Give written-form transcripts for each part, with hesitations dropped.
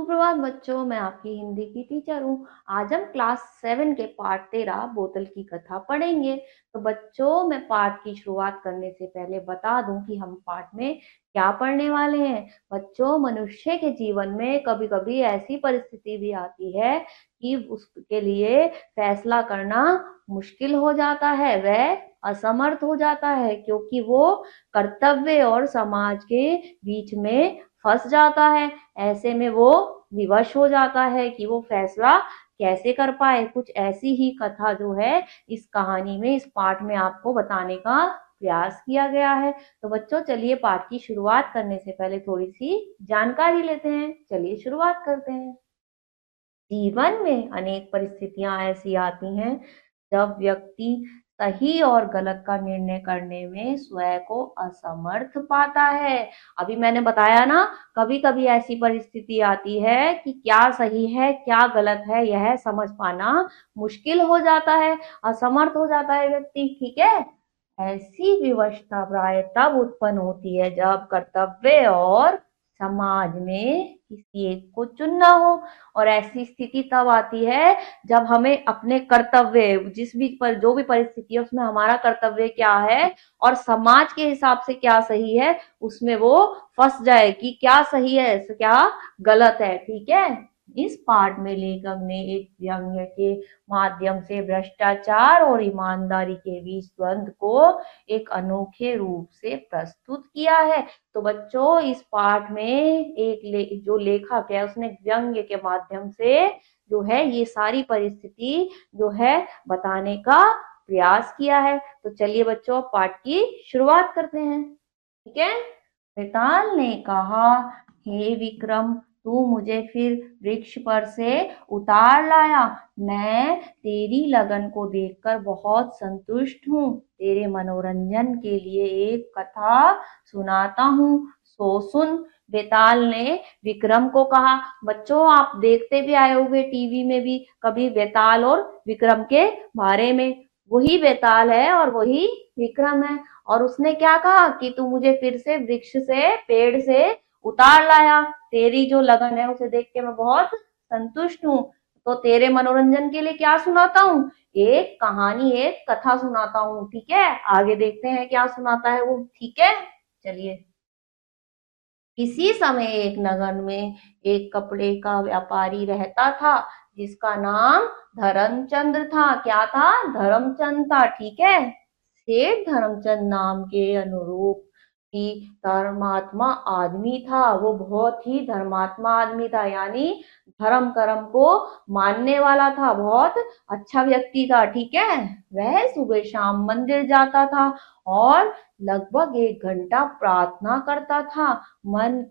सुप्रभात बच्चों, मैं आपकी हिंदी की टीचर हूँ। आज हम क्लास 7 के पाठ 13 बोतल की कथा पढ़ेंगे। तो बच्चों, मैं पाठ की शुरुआत करने से पहले बता दूं कि हम पाठ में क्या पढ़ने वाले हैं। बच्चों, मनुष्य के जीवन में कभी कभी ऐसी परिस्थिति भी आती है कि उसके लिए फैसला करना मुश्किल हो जाता है, वह असमर्थ हो जाता है क्योंकि वो कर्तव्य और समाज के बीच में फंस जाता है। ऐसे में वो विवश हो जाता है कि वो फैसला कैसे कर पाए। कुछ ऐसी ही कथा जो है इस कहानी में, इस पाठ में आपको बताने का प्रयास किया गया है। तो बच्चों, चलिए पाठ की शुरुआत करने से पहले थोड़ी सी जानकारी लेते हैं। चलिए शुरुआत करते हैं। जीवन में अनेक परिस्थितियां ऐसी आती हैं जब व्यक्ति सही और गलत का निर्णय करने में स्वयं को असमर्थ पाता है। अभी मैंने बताया ना, कभी कभी ऐसी परिस्थिति आती है कि क्या सही है क्या गलत है यह समझ पाना मुश्किल हो जाता है, असमर्थ हो जाता है व्यक्ति। ठीक है। ऐसी विवशता प्राय तब उत्पन्न होती है जब कर्तव्य और समाज में किसी एक को चुनना हो। और ऐसी स्थिति तब आती है जब हमें अपने कर्तव्य, जिस भी पर जो भी परिस्थिति है उसमें हमारा कर्तव्य क्या है और समाज के हिसाब से क्या सही है, उसमें वो फंस जाए कि क्या सही है क्या गलत है। ठीक है। इस पाठ में लेखक ने एक व्यंग्य के माध्यम से भ्रष्टाचार और ईमानदारी के बीच द्वंद्व को एक अनोखे रूप से प्रस्तुत किया है। तो बच्चों, इस पाठ में जो लेखक है उसने व्यंग्य के माध्यम से जो है ये सारी परिस्थिति जो है बताने का प्रयास किया है। तो चलिए बच्चों, पाठ की शुरुआत करते हैं। ठीक है। बेताल ने कहा, हे विक्रम, तू मुझे फिर वृक्ष पर से उतार लाया। मैं तेरी लगन को देखकर बहुत संतुष्ट हूँ। तेरे मनोरंजन के लिए एक कथा सुनाता हूँ, सो सुन। बेताल ने विक्रम को कहा। बच्चों, आप देखते भी आए होंगे टीवी में भी कभी बेताल और विक्रम के बारे में। वही बेताल है और वही विक्रम है। और उसने क्या कहा कि तू मुझे फिर से वृक्ष से, पेड़ से उतार लाया। तेरी जो लगन है उसे देख के मैं बहुत संतुष्ट हूँ। तो तेरे मनोरंजन के लिए क्या सुनाता हूँ, एक कहानी, एक कथा सुनाता हूँ। ठीक है। आगे देखते हैं क्या सुनाता है वो। ठीक है, चलिए। किसी समय एक नगर में एक कपड़े का व्यापारी रहता था जिसका नाम धर्मचंद्र था। क्या था? धर्मचंद था। ठीक है। सेठ धर्मचंद नाम के अनुरूप ही धर्मात्मा आदमी था। वो बहुत ही धर्मात्मा आदमी था, यानी धर्म कर्म को मानने वाला था, बहुत अच्छा व्यक्ति था। ठीक है। वह सुबह शाम मंदिर जाता था और लगभग 1 घंटा प्रार्थना करता था। मन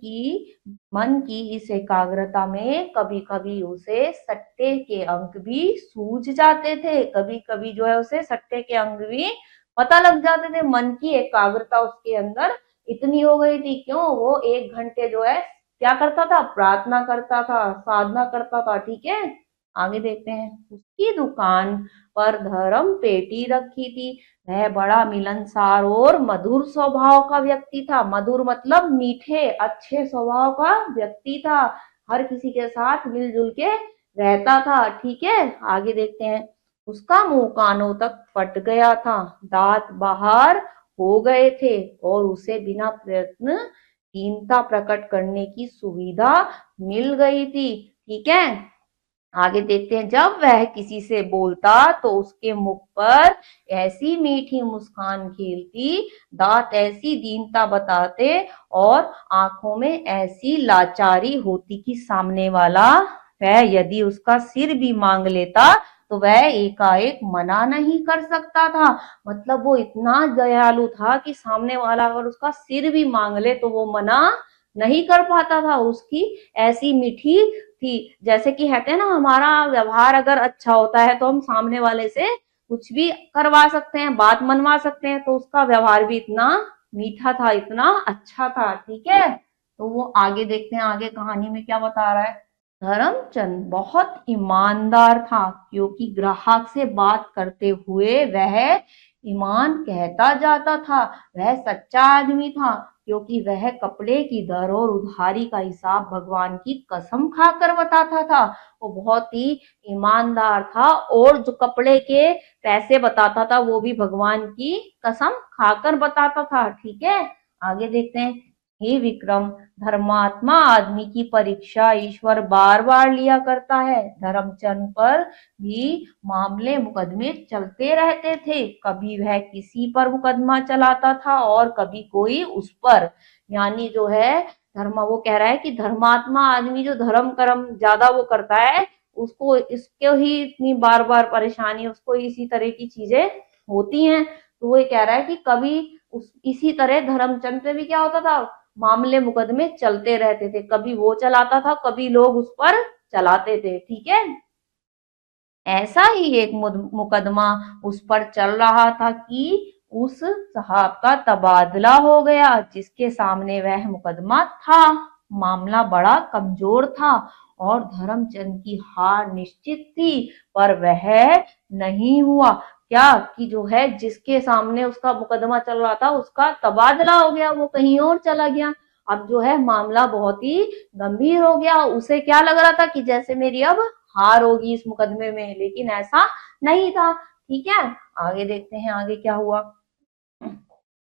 की इस एकाग्रता में कभी कभी उसे सट्टे के अंक भी सूझ जाते थे। कभी कभी जो है उसे सट्टे के अंक भी पता लग जाते थे। मन की एकाग्रता उसके अंदर इतनी हो गई थी। क्यों? वो 1 घंटे जो है क्या करता था? प्रार्थना करता था, साधना करता था। ठीक है। आगे देखते हैं। उसकी दुकान पर धर्म पेटी रखी थी। वह बड़ा मिलनसार और मधुर स्वभाव का व्यक्ति था। मधुर मतलब मीठे, अच्छे स्वभाव का व्यक्ति था। हर किसी के साथ मिलजुल के रहता था। ठीक है। आगे देखते हैं। उसका मुंह कानों तक फट गया था, दांत बाहर हो गए थे और उसे बिना प्रयत्न दीनता प्रकट करने की सुविधा मिल गई थी। ठीक है। आगे देखते हैं। जब वह किसी से बोलता तो उसके मुख पर ऐसी मीठी मुस्कान खिलती, दांत ऐसी दीनता बताते और आंखों में ऐसी लाचारी होती कि सामने वाला वह यदि उसका सिर भी मांग लेता तो वह एकाएक मना नहीं कर सकता था। मतलब वो इतना दयालु था कि सामने वाला अगर उसका सिर भी मांग ले तो वो मना नहीं कर पाता था। उसकी ऐसी मीठी थी। जैसे कि कहते हैं ना, हमारा व्यवहार अगर अच्छा होता है तो हम सामने वाले से कुछ भी करवा सकते हैं, बात मनवा सकते हैं। तो उसका व्यवहार भी इतना मीठा था, इतना अच्छा था। ठीक है। तो वो आगे देखते हैं, आगे कहानी में क्या बता रहा है। धर्मचंद बहुत ईमानदार था क्योंकि ग्राहक से बात करते हुए वह ईमान कहता जाता था। वह सच्चा आदमी था क्योंकि वह कपड़े की दर और उधारी का हिसाब भगवान की कसम खाकर बताता था। वो बहुत ही ईमानदार था, और जो कपड़े के पैसे बताता था वो भी भगवान की कसम खाकर बताता था। ठीक है, आगे देखते हैं। हे विक्रम, धर्मात्मा आदमी की परीक्षा ईश्वर बार बार लिया करता है। धर्मचंद पर भी मामले मुकदमे चलते रहते थे। कभी वह किसी पर मुकदमा चलाता था और कभी कोई उस पर। यानी जो है धर्म, वो कह रहा है कि धर्मात्मा आदमी जो धर्म कर्म ज्यादा वो करता है, उसको इसको ही इतनी बार बार परेशानी, उसको इसी तरह की चीजें होती हैं। तो वो ये कह रहा है कि कभी इसी तरह धर्मचंद पे भी क्या होता था, मामले मुकदमे चलते रहते थे। कभी वो चलाता था, कभी लोग उस पर चलाते थे। ठीक है, ऐसा ही एक मुकदमा उस पर चल रहा था कि उस साहब का तबादला हो गया जिसके सामने वह मुकदमा था। मामला बड़ा कमजोर था और धर्मचंद की हार निश्चित थी, पर वह नहीं हुआ। क्या कि जो है जिसके सामने उसका मुकदमा चल रहा था उसका तबादला हो गया, वो कहीं और चला गया। अब जो है मामला बहुत ही गंभीर हो गया। उसे क्या लग रहा था कि जैसे मेरी अब हार होगी इस मुकदमे में, लेकिन ऐसा नहीं था। ठीक है, आगे देखते हैं आगे क्या हुआ।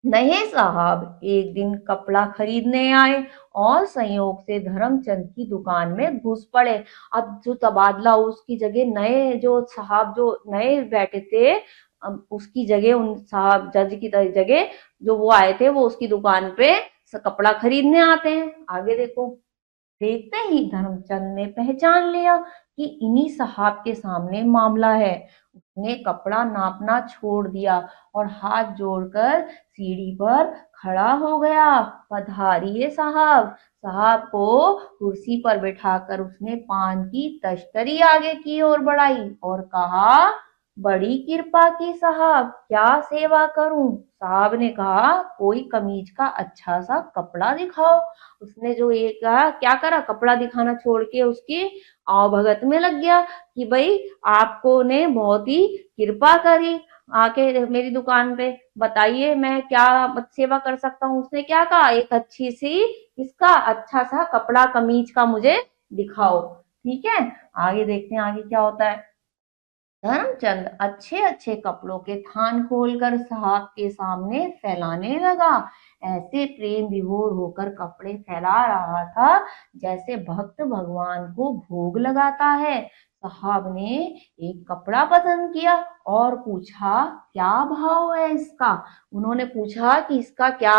नए साहब एक दिन कपड़ा खरीदने आए और संयोग से धर्मचंद की दुकान में घुस पड़े। अब जो तबादला उसकी जगह नए जो साहब जो नए बैठे थे, उसकी जगह उन साहब जज की जगह जो वो आए थे, वो उसकी दुकान पे कपड़ा खरीदने आते हैं। आगे देखो। देखते ही धर्मचंद ने पहचान लिया कि इन्हीं साहब के सामने मामला है। उसने कपड़ा नापना छोड़ दिया और हाथ जोड़कर सीढ़ी पर खड़ा हो गया। पधारिए साहब। साहब को कुर्सी पर बिठाकर उसने पान की तश्तरी आगे की ओर बढ़ाई और कहा, बड़ी कृपा की साहब, क्या सेवा करूं। साहब ने कहा, कोई कमीज का अच्छा सा कपड़ा दिखाओ। उसने जो ये कहा, क्या करा, कपड़ा दिखाना छोड़ के उसकी आवभगत में लग गया कि भाई आपको ने बहुत ही कृपा करी, आके मेरी दुकान पे बताइए मैं क्या सेवा कर सकता हूँ। उसने क्या कहा, एक अच्छी सी इसका अच्छा सा कपड़ा कमीज का मुझे दिखाओ। ठीक है, आगे देखते हैं आगे क्या होता है। धर्मचंद अच्छे अच्छे कपड़ों के थान खोलकर साहब के सामने फैलाने लगा। ऐसे प्रेम विभोर होकर कपड़े फैला रहा था जैसे भक्त भगवान को भोग लगाता है। साहब ने एक कपड़ा पसंद किया और पूछा, क्या भाव है इसका। उन्होंने पूछा कि इसका क्या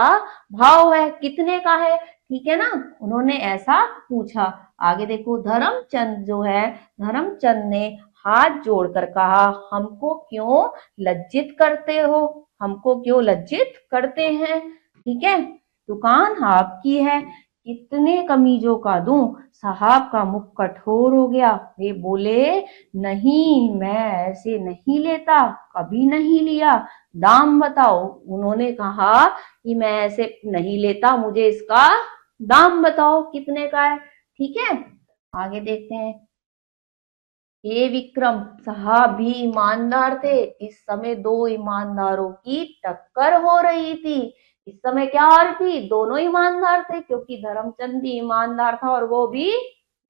भाव है, कितने का है। ठीक है ना, उन्होंने ऐसा पूछा। आगे देखो। धर्मचंद जो है, धर्मचंद ने हाथ जोड़कर कहा, हमको क्यों लज्जित करते हो, हमको क्यों लज्जित करते हैं। ठीक है, दुकान आपकी है, कितने कमीजों का दूं। साहब का मुख कठोर हो गया। वे बोले, नहीं, मैं ऐसे नहीं लेता, कभी नहीं लिया, दाम बताओ। उन्होंने कहा कि मैं ऐसे नहीं लेता, मुझे इसका दाम बताओ कितने का है। ठीक है, आगे देखते हैं। हे विक्रम, साहब भी ईमानदार थे। इस समय दो ईमानदारों की टक्कर हो रही थी। इस समय क्या हो रही थी, दोनों ईमानदार थे, क्योंकि धर्मचंद भी ईमानदार था और वो भी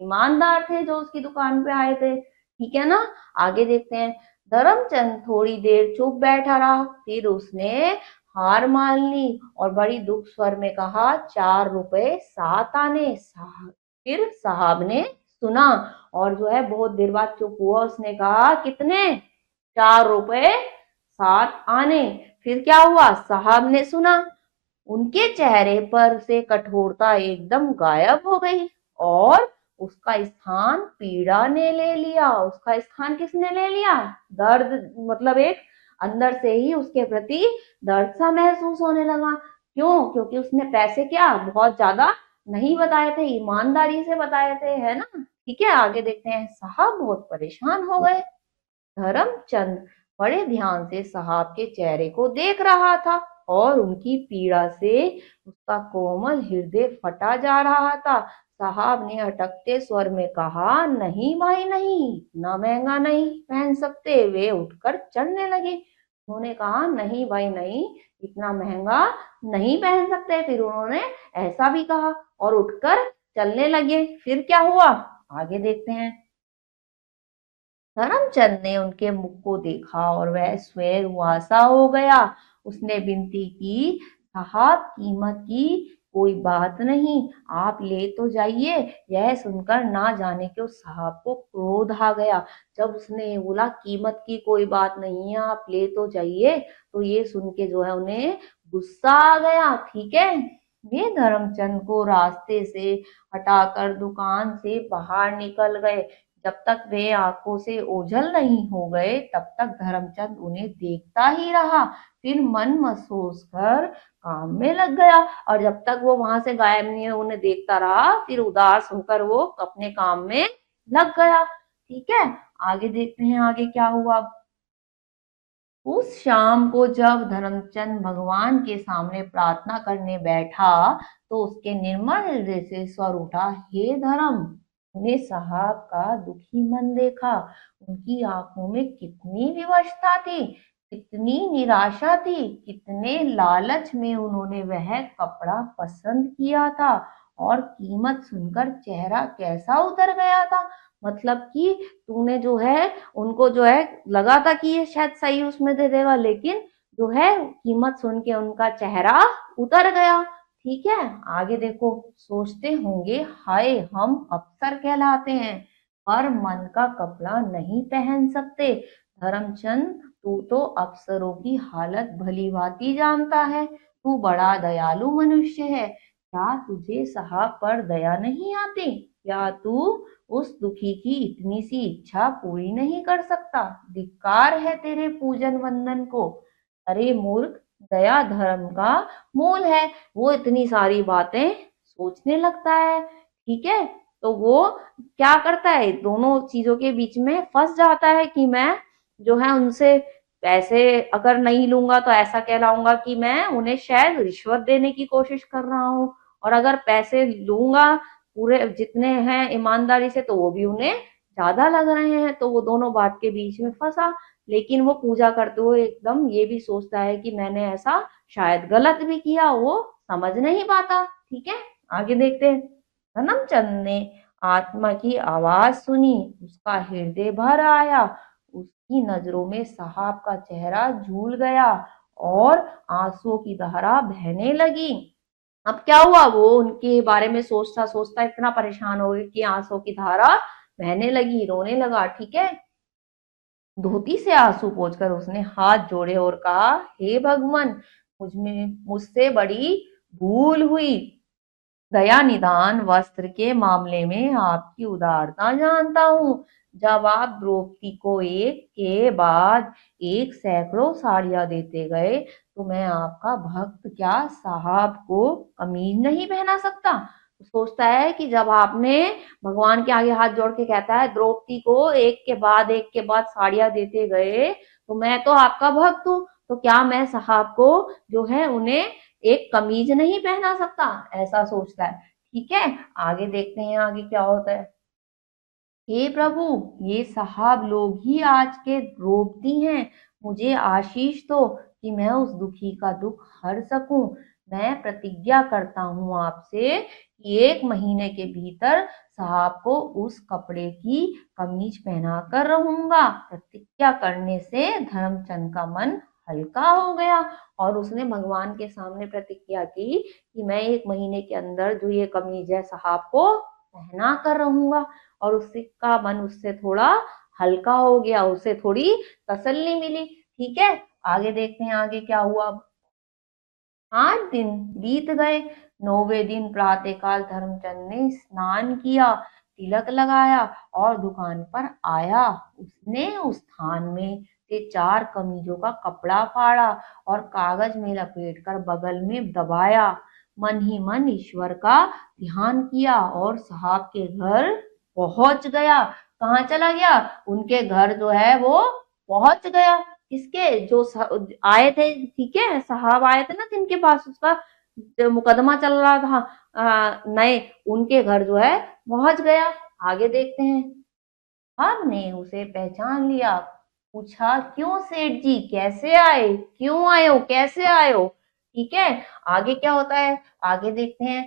ईमानदार थे जो उसकी दुकान पे आए थे। ठीक है ना, आगे देखते हैं। धर्मचंद थोड़ी देर चुप बैठा रहा, फिर उसने हार मान ली और बड़ी दुख स्वर में कहा, 4 रुपए 7 आने। फिर साहब ने सुना और जो है बहुत देर बाद चुप हुआ। उसने कहा, कितने, 4 रुपए 7 आने। फिर क्या हुआ, साहब ने सुना। उनके चेहरे पर से कठोरता एकदम गायब हो गई और उसका स्थान पीड़ा ने ले लिया। उसका स्थान किसने ले लिया, दर्द, मतलब एक अंदर से ही उसके प्रति दर्द सा महसूस होने लगा। क्यों, क्योंकि उसने पैसे क्या बहुत ज्यादा नहीं बताए थे, ईमानदारी से बताए थे, है ना। ठीक है, आगे देखते हैं। साहब बहुत परेशान हो गए। धर्मचंद बड़े ध्यान से साहब के चेहरे को देख रहा था और उनकी पीड़ा से उसका कोमल हृदय फटा जा रहा था। साहब ने अटकते स्वर में कहा, नहीं भाई नहीं, इतना महंगा नहीं पहन सकते। वे उठकर चलने लगे। उन्होंने कहा, नहीं भाई नहीं, इतना महंगा नहीं पहन सकते। फिर उन्होंने ऐसा भी कहा और उठकर चलने लगे। फिर क्या हुआ आगे देखते हैं। धर्मचंद ने उनके मुख को देखा और वह स्वैर हुआसा हो गया। उसने विनती की, साहब कीमत की कोई बात नहीं, आप ले तो जाइए। यह सुनकर ना जाने के उस साहब को क्रोध आ गया। जब उसने ये बोला कीमत की कोई बात नहीं है, आप ले तो जाइए, तो ये सुन के जो है उन्हें गुस्सा आ गया। ठीक है, ये धर्मचंद को रास्ते से हटाकर दुकान से बाहर निकल गए। जब तक वे आंखों से ओझल नहीं हो गए तब तक धर्मचंद उन्हें देखता ही रहा। फिर मन महसूस कर काम में लग गया, और जब तक वो वहां से गायब नहीं हुए उन्हें देखता रहा, फिर उदास होकर वो अपने काम में लग गया। ठीक है, आगे देखते हैं आगे क्या हुआ। उस शाम को जब धर्मचंद भगवान के सामने प्रार्थना करने बैठा तो उसके निर्मल हृदय से स्वर उठा, हे धर्म। ने साहब का दुखी मन देखा। उनकी आंखों में कितनी विवशता थी, कितनी निराशा थी, कितने लालच में उन्होंने वह कपड़ा पसंद किया था, और कीमत सुनकर चेहरा कैसा उतर गया था। मतलब कि तूने जो है उनको जो है लगा था कि ये शायद सही उसमें दे देगा, लेकिन जो है कीमत सुन के उनका चेहरा उतर गया। ठीक है, आगे देखो। सोचते होंगे, हाय हम अफसर कहलाते हैं पर मन का कपड़ा नहीं पहन सकते। धर्मचंद, तू तो अफसरों की हालत भली भांति जानता है। तू बड़ा दयालु मनुष्य है। क्या तुझे साहब पर दया नहीं आती? क्या तू उस दुखी की इतनी सी इच्छा पूरी नहीं कर सकता? धिक्कार है तेरे पूजन वंदन को। अरे मूर्ख, दया धर्म का मूल है। वो इतनी सारी बातें सोचने लगता है। ठीक है, तो वो क्या करता है, दोनों चीजों के बीच में फंस जाता है कि मैं जो है उनसे पैसे अगर नहीं लूंगा तो ऐसा कहलाऊंगा कि मैं उन्हें शायद रिश्वत देने की कोशिश कर रहा हूँ, और अगर पैसे लूंगा पूरे जितने हैं ईमानदारी से तो वो भी उन्हें ज्यादा लग रहे हैं। तो वो दोनों बात के बीच में फंसा। लेकिन वो पूजा करते हुए एकदम ये भी सोचता है कि मैंने ऐसा शायद गलत भी किया, वो समझ नहीं पाता। ठीक है, आगे देखते हैं। धनमचंद ने आत्मा की आवाज सुनी, उसका हृदय भर आया। उसकी नजरों में साहब का चेहरा झूल गया और आंसुओं की धारा बहने लगी। अब क्या हुआ, वो उनके बारे में सोचता सोचता इतना परेशान हो गया कि आंसू की धारा बहने लगी, रोने लगा। ठीक है, धोती से आंसू पोंछकर उसने हाथ जोड़े और कहा, हे भगवान, मुझसे बड़ी भूल हुई। दया निदान वस्त्र के मामले में आपकी उदारता जानता हूँ। जब आप द्रौपदी को एक के बाद एक सैकड़ों साड़ियां देते गए तो मैं आपका भक्त क्या साहब को कमीज नहीं पहना सकता? तो सोचता है कि जब आपने भगवान के आगे हाथ जोड़ के कहता है द्रौपदी को एक के बाद साड़ियां देते गए, तो मैं तो आपका भक्त हूँ, तो क्या मैं साहब को जो है उन्हें एक कमीज नहीं पहना सकता? ऐसा सोचता है। ठीक है, आगे देखते हैं आगे क्या होता है। हे प्रभु, ये साहब लोग ही आज के द्रौपदी हैं। मुझे आशीष दो कि मैं उस दुखी का दुख हर सकूं। मैं प्रतिज्ञा करता हूँ आपसे कि एक महीने के भीतर साहब को उस कपड़े की कमीज पहना कर रहूंगा। प्रतिज्ञा करने से धर्मचंद का मन हल्का हो गया और उसने भगवान के सामने प्रतिज्ञा की कि मैं एक महीने के अंदर जो ये कमीज है साहब को पहना कर रहूंगा। और उसका मन उससे थोड़ा हल्का हो गया, उसे थोड़ी तसल्ली मिली। ठीक है, आगे देखते हैं आगे क्या हुआ। 8 दिन बीत गए। 9वें दिन प्रातःकाल धर्मचंद ने स्नान किया, तिलक लगाया और दुकान पर आया। उसने उस स्थान में से 4 कमीजों का कपड़ा फाड़ा और कागज में लपेटकर बगल में दबाया। मन ही मन ईश्वर का ध्यान किया और साहब के घर पहुंच गया। कहाँ चला गया? उनके घर जो है वो पहुंच गया। किसके? जो आए थे, ठीक है, साहब आए थे ना जिनके पास उसका मुकदमा चल रहा था नए, उनके घर जो है पहुंच गया। आगे देखते हैं। साहब ने उसे पहचान लिया। पूछा, क्यों सेठ जी कैसे आए, क्यों आए हो, कैसे आए हो। ठीक है, आगे क्या होता है, आगे देखते हैं।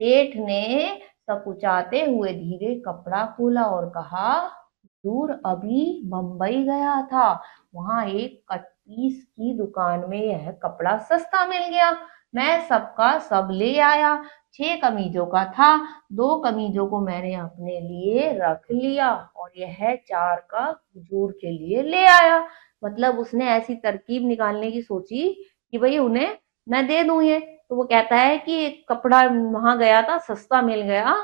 सेठ ने सकुचाते हुए धीरे कपड़ा खोला और कहा, दूर अभी बम्बई गया था, वहां एक कट्टीस की दुकान में यह कपड़ा सस्ता मिल गया, मैं सबका सब ले आया। 6 कमीजों का था, 2 कमीजों को मैंने अपने लिए रख लिया और यह 4 का हुजूर के लिए ले आया। मतलब उसने ऐसी तरकीब निकालने की सोची कि भाई उन्हें मैं दे दूं ये। तो वो कहता है कि एक कपड़ा वहां गया था, सस्ता मिल गया,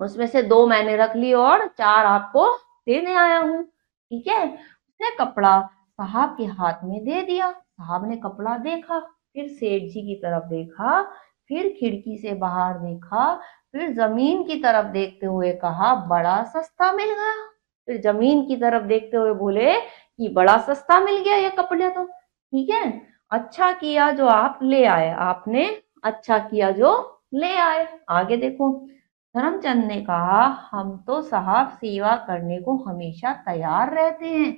उसमें से 2 मैंने रख ली और 4 आपको देने आया हूँ। ठीक है, उसने कपड़ा साहब के हाथ में दे दिया। साहब ने कपड़ा देखा, फिर सेठ जी की तरफ देखा, फिर खिड़की से बाहर देखा, फिर जमीन की तरफ देखते हुए कहा, बड़ा सस्ता मिल गया। फिर जमीन की तरफ देखते हुए बोले कि बड़ा सस्ता मिल गया ये कपड़े तो। ठीक है, अच्छा किया जो आप ले आए, आपने अच्छा किया जो ले आए। आगे देखो, धर्मचंद ने कहा, हम तो साहब सेवा करने को हमेशा तैयार रहते हैं,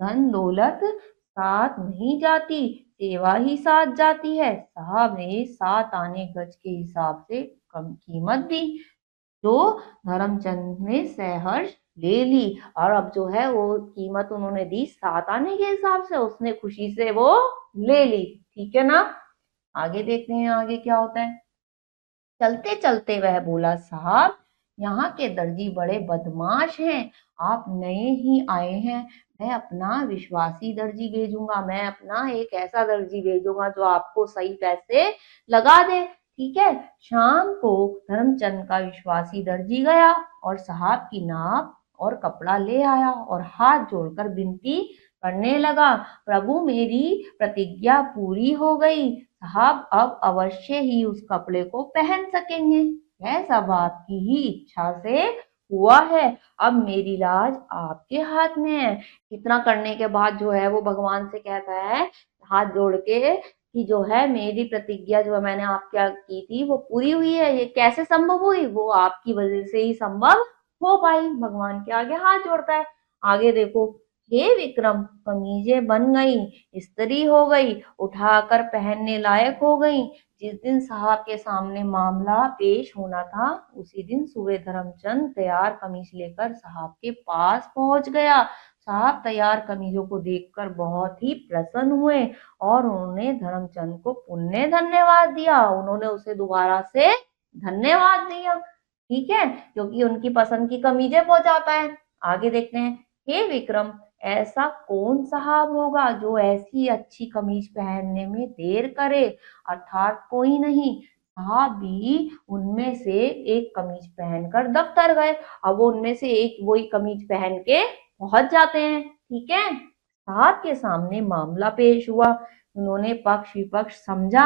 धन दौलत साथ नहीं जाती, सेवा ही साथ जाती है। साहब ने 7 आने गज के हिसाब से कम कीमत दी, जो धर्मचंद ने सहर्ष ले ली। और अब जो है वो कीमत उन्होंने दी 7 आने के हिसाब से, उसने खुशी से वो ले ली। ठीक है ना, आगे देखते हैं आगे क्या होता है। चलते चलते वह बोला, साहब यहाँ के दर्जी बड़े बदमाश हैं, आप नए ही आए हैं, मैं अपना विश्वासी दर्जी भेजूंगा, मैं अपना एक ऐसा दर्जी भेजूंगा जो आपको सही पैसे लगा दे। ठीक है, शाम को धर्मचंद का विश्वासी दर्जी गया और साहब की नाप और कपड़ा ले आया और हाथ जोड़कर विनती करने लगा, प्रभु मेरी प्रतिज्ञा पूरी हो गई, साहब अब अवश्य ही उस कपड़े को पहन सकेंगे, यह सब आपकी ही इच्छा से हुआ है, अब मेरी लाज आपके हाथ में है। इतना करने के बाद जो है वो भगवान से कहता है हाथ जोड़ के कि जो है मेरी प्रतिज्ञा जो है मैंने आपके की थी वो पूरी हुई है, ये कैसे संभव हुई, वो आपकी वजह से ही संभव हो पाई। भगवान के आगे हाथ जोड़ता है। आगे देखो, हे विक्रम, कमीजें बन गई, इस्त्री हो गई, उठाकर पहनने लायक हो गई। जिस दिन साहब के सामने मामला पेश होना था उसी दिन सुबह धर्मचंद तैयार कमीज लेकर साहब के पास पहुंच गया। साहब तैयार कमीजों को देखकर बहुत ही प्रसन्न हुए और उन्होंने धर्मचंद को पुण्य धन्यवाद दिया, उन्होंने उसे दोबारा से धन्यवाद दिया। ठीक है, क्योंकि उनकी पसंद की कमीजें पहुंचाता है। आगे देखते हैं, हे विक्रम, ऐसा कौन साहब होगा जो ऐसी अच्छी कमीज पहनने में देर करे, अर्थात कोई नहीं। साहब भी उनमें से एक कमीज पहनकर दफ्तर गए। अब वो उनमें से एक वही कमीज पहन के पहुंच जाते हैं। ठीक है, साहब के सामने मामला पेश हुआ, उन्होंने पक्ष विपक्ष समझा।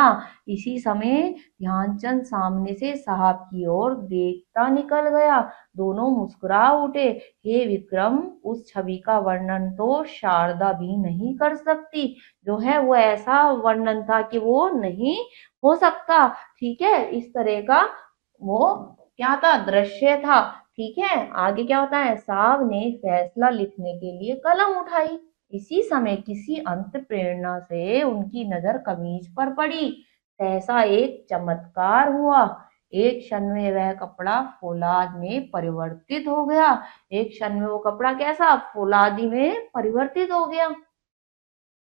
इसी समय ध्यानचंद सामने से साहब की ओर देखता निकल गया, दोनों मुस्कुरा उठे। हे विक्रम, उस छवि का वर्णन तो शारदा भी नहीं कर सकती, जो है वो ऐसा वर्णन था कि वो नहीं हो सकता। ठीक है, इस तरह का वो क्या था, दृश्य था। ठीक है, आगे क्या होता है, साहब ने फैसला लिखने के लिए कलम उठाई। इसी समय किसी अंत प्रेरणा से उनकी नजर कमीज पर पड़ी। सहसा एक चमत्कार हुआ, एक क्षण में वह कपड़ा फौलाद में परिवर्तित हो गया। एक क्षण में वो कपड़ा कैसा, फौलादी में परिवर्तित हो गया।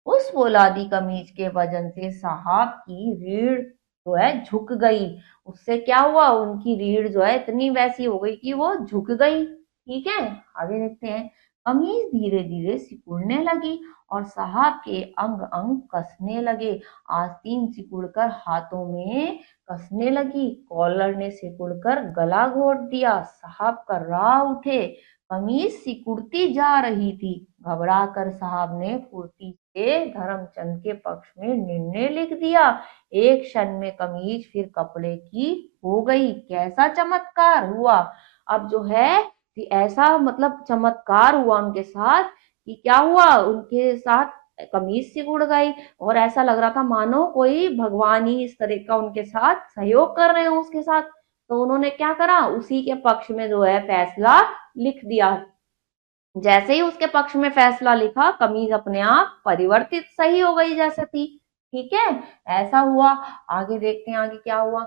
उस फौलादी कमीज के वजन से साहब की रीढ़ जो है झुक गई। उससे क्या हुआ, उनकी रीढ़ जो है इतनी वैसी हो गई कि वो झुक गई। ठीक है, आगे देखते हैं। कमीज धीरे धीरे सिकुड़ने लगी और साहब के अंग अंग कसने लगे। आस्तीन सिकुड़कर हाथों में कसने लगी, कॉलर ने सिकुड़कर गला घोट दिया। साहब कर्रा उठे, कमीज सिकुड़ती जा रही थी। घबरा कर साहब ने फुर्ती से धर्मचंद के पक्ष में निर्णय लिख दिया। एक क्षण में कमीज फिर कपड़े की हो गई। कैसा चमत्कार हुआ। अब जो है कि ऐसा मतलब चमत्कार हुआ उनके साथ कि क्या हुआ, उनके साथ कमीज सिकुड़ गई और ऐसा लग रहा था मानो कोई भगवान ही इस तरह का उनके साथ सहयोग कर रहे हो उसके साथ। तो उन्होंने क्या करा, उसी के पक्ष में जो है फैसला लिख दिया। जैसे ही उसके पक्ष में फैसला लिखा, कमीज अपने आप परिवर्तित सही हो गई जैसे थी। ठीक है, ऐसा हुआ। आगे देखते हैं आगे क्या हुआ।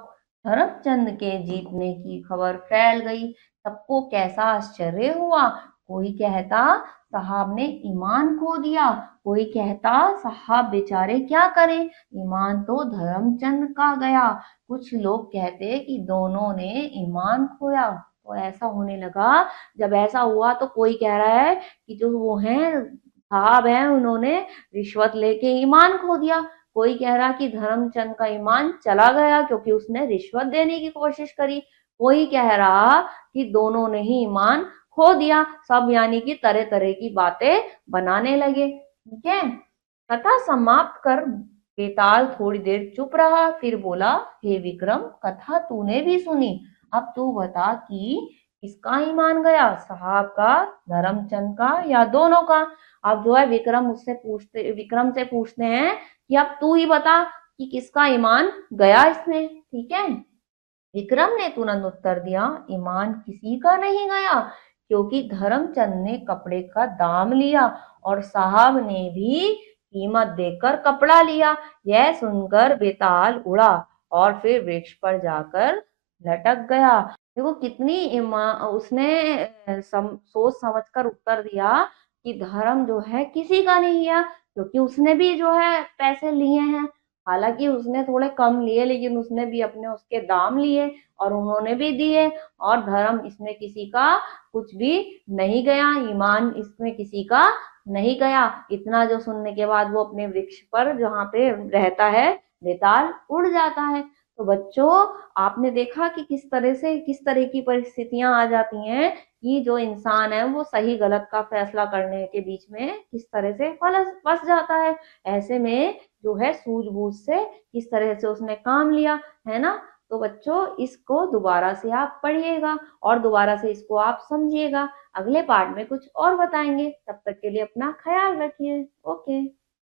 धर्मचंद के जीतने की खबर फैल गई। सबको कैसा आश्चर्य हुआ। कोई कहता साहब ने ईमान खो दिया, कोई कहता साहब बेचारे क्या करें, ईमान तो धर्मचंद का गया। कुछ लोग कहते कि दोनों ने ईमान खोया। तो ऐसा होने लगा। जब ऐसा हुआ तो कोई कह रहा है कि जो वो हैं साहब हैं उन्होंने रिश्वत लेके ईमान खो दिया। कोई कह रहा कि धर्मचंद का ईमान चला गया क्योंकि उसने रिश्वत देने की कोशिश करी। कोई कह रहा कि दोनों ने ही ईमान खो दिया। सब यानी कि तरह तरह की बातें बनाने लगे। ठीक है, कथा समाप्त कर बेताल थोड़ी देर चुप रहा, फिर बोला, हे विक्रम, कथा तूने भी सुनी, अब तू बता कि किसका ईमान गया, साहब का, धर्मचंद का या दोनों का। अब जो है विक्रम से पूछते हैं कि अब तू ही बता कि किसका ईमान गया इसमें। ठीक है, विक्रम ने तुरंत उत्तर दिया, ईमान किसी का नहीं गया, क्योंकि धर्मचंद ने कपड़े का दाम लिया और साहब ने भी कीमत देकर कपड़ा लिया। यह सुनकर बेताल उड़ा और फिर वृक्ष पर जाकर लटक गया। देखो कितनी उसने सोच समझकर उत्तर दिया कि धर्म जो है किसी का नहीं है, क्योंकि उसने भी जो है पैसे लिए हैं। हालांकि उसने थोड़े कम लिए, लेकिन उसने भी अपने उसके दाम लिए और उन्होंने भी दिए। और धर्म इसमें किसी का कुछ भी नहीं गया, ईमान इसमें किसी का नहीं गया। इतना जो सुनने के बाद वो अपने वृक्ष पर जहाँ पे रहता है बेताल उड़ जाता है। तो बच्चों, आपने देखा कि किस तरह की परिस्थितियां आ जाती हैं कि जो इंसान है वो सही गलत का फैसला करने के बीच में किस तरह से फंस जाता है। ऐसे में जो है सूझबूझ से किस तरह से उसने काम लिया, है ना। तो बच्चों, इसको दोबारा से आप पढ़िएगा और दोबारा से इसको आप समझिएगा। अगले पार्ट में कुछ और बताएंगे। तब तक के लिए अपना ख्याल रखिए। ओके।